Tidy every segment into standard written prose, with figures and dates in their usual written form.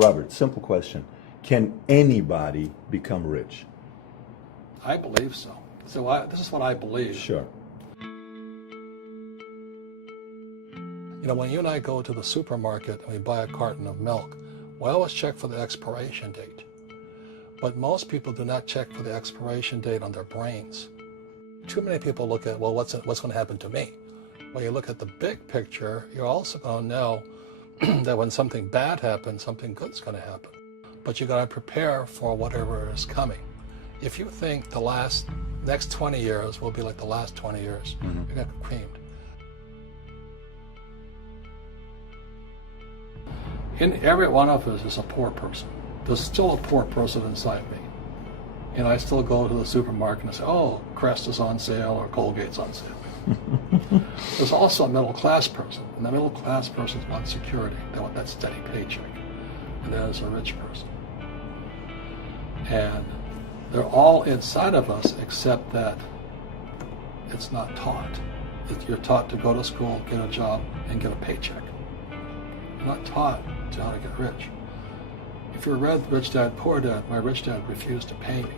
Robert, simple question. Can anybody become rich? I believe so. So this is what I believe. Sure. You know, when you and I go to the supermarket and we buy a carton of milk, we always check for the expiration date. But most people do not check for the expiration date on their brains. Too many people look at, well, what's going to happen to me? When you look at the big picture, you're also going to know that when something bad happens, something good's going to happen. But you got to prepare for whatever is coming. If you think the next 20 years will be like the last 20 years, you're going to get creamed. In every one of us is a poor person. There's still a poor person inside me. And I still go to the supermarket and say, oh, Crest is on sale or Colgate's on sale. There's also a middle class person. And the middle class person wants security. They want that steady paycheck. And there's a rich person. And they're all inside of us except that it's not taught. You're taught to go to school, get a job, and get a paycheck. You're not taught to how to get rich. If you read Rich Dad, Poor Dad, my rich dad refused to pay me.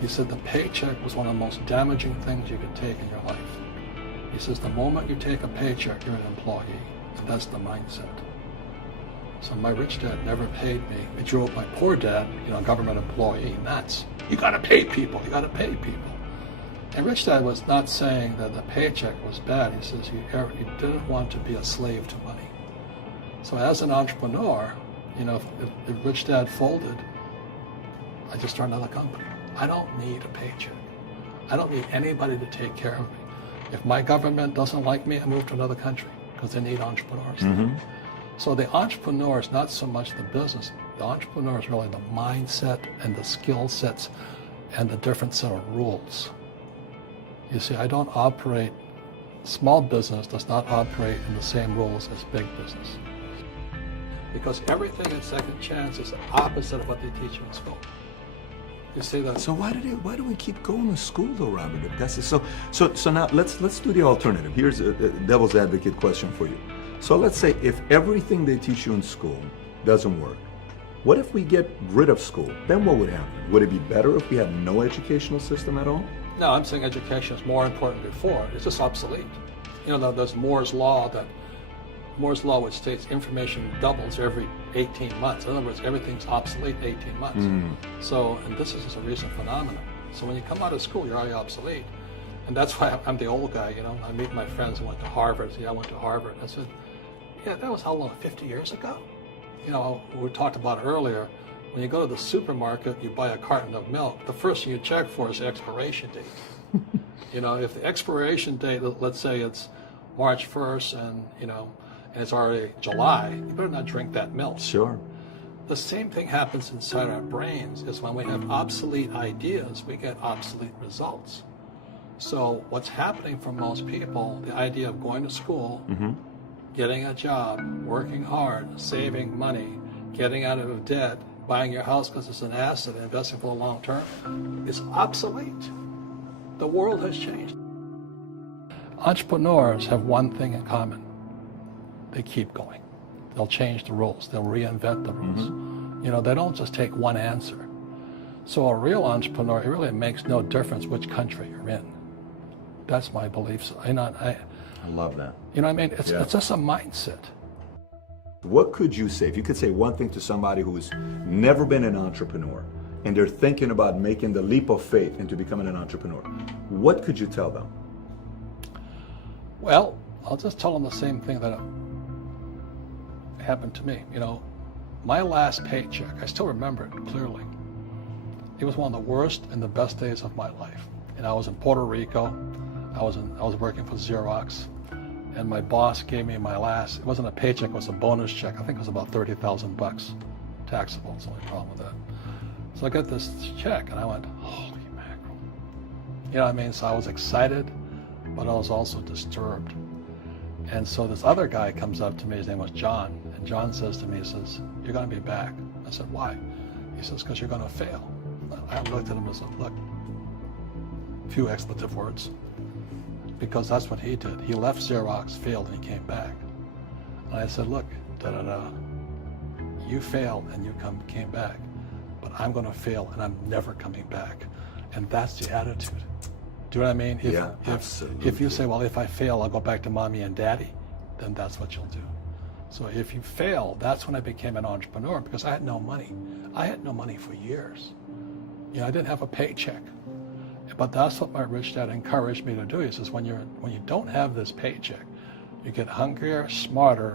He said the paycheck was one of the most damaging things you could take in your life. He says the moment you take a paycheck, you're an employee. And that's the mindset. So my rich dad never paid me. It drove my poor dad, government employee, nuts. You gotta pay people, you gotta pay people. And rich dad was not saying that the paycheck was bad. He says he didn't want to be a slave to money. So as an entrepreneur, if rich dad folded, I just start another company. I don't need a paycheck. I don't need anybody to take care of me. If my government doesn't like me, I move to another country because they need entrepreneurs. So the entrepreneur is not so much the business. The entrepreneur is really the mindset and the skill sets and the different set of rules. You see, I don't operate, small business does not operate in the same rules as big business. Because everything in Second Chance is the opposite of what they teach you in school. You see that? So why do we keep going to school though, Robert? If that's it. So now let's do the alternative. Here's a devil's advocate question for you. So let's say if everything they teach you in school doesn't work, what if we get rid of school? Then what would happen? Would it be better if we had no educational system at all? No, I'm saying education is more important than before. It's just obsolete. There's Moore's Law which states information doubles every 18 months. In other words, everything's obsolete 18 months. So, and this is just a recent phenomenon. So when you come out of school, you're already obsolete. And that's why I'm the old guy, I meet my friends who went to Harvard. I went to Harvard. I said, yeah, that was how long, 50 years ago? We talked about earlier, when you go to the supermarket, you buy a carton of milk, the first thing you check for is the expiration date. If the expiration date, let's say it's March 1st and it's already July, you better not drink that milk. Sure. The same thing happens inside our brains, is when we have obsolete ideas, we get obsolete results. So what's happening for most people, the idea of going to school, getting a job, working hard, saving money, getting out of debt, buying your house because it's an asset, and investing for the long term, is obsolete. The world has changed. Entrepreneurs have one thing in common. They keep going. They'll change the rules. They'll reinvent the rules. They don't just take one answer. So a real entrepreneur, it really makes no difference which country you're in. That's my belief. I love that. It's just a mindset. What could you say, if you could say one thing to somebody who's never been an entrepreneur and they're thinking about making the leap of faith into becoming an entrepreneur, what could you tell them? Well, I'll just tell them the same thing that happened to me. My last paycheck, I still remember it clearly. It was one of the worst and the best days of my life. And I was in Puerto Rico. I was working for Xerox, and my boss gave me my last, it wasn't a paycheck, it was a bonus check. I think it was about $30,000, taxable. That's the only problem with that. So I got this check and I went, holy mackerel. So I was excited, but I was also disturbed. And so this other guy comes up to me, his name was John, and John says to me, he says, you're gonna be back. I said, why? He says, because you're gonna fail. I looked at him and said, look, few expletive words, because that's what he did. He left Xerox, failed, and he came back. And I said, look, you failed and you came back, but I'm going to fail and I'm never coming back. And that's the attitude. Do you know what I mean? Absolutely. If you say, well, if I fail, I'll go back to mommy and daddy, then that's what you'll do. So if you fail, that's when I became an entrepreneur, because I had no money. I had no money for years. You know, I didn't have a paycheck. But that's what my rich dad encouraged me to do. He says, when you don't have this paycheck, you get hungrier, smarter,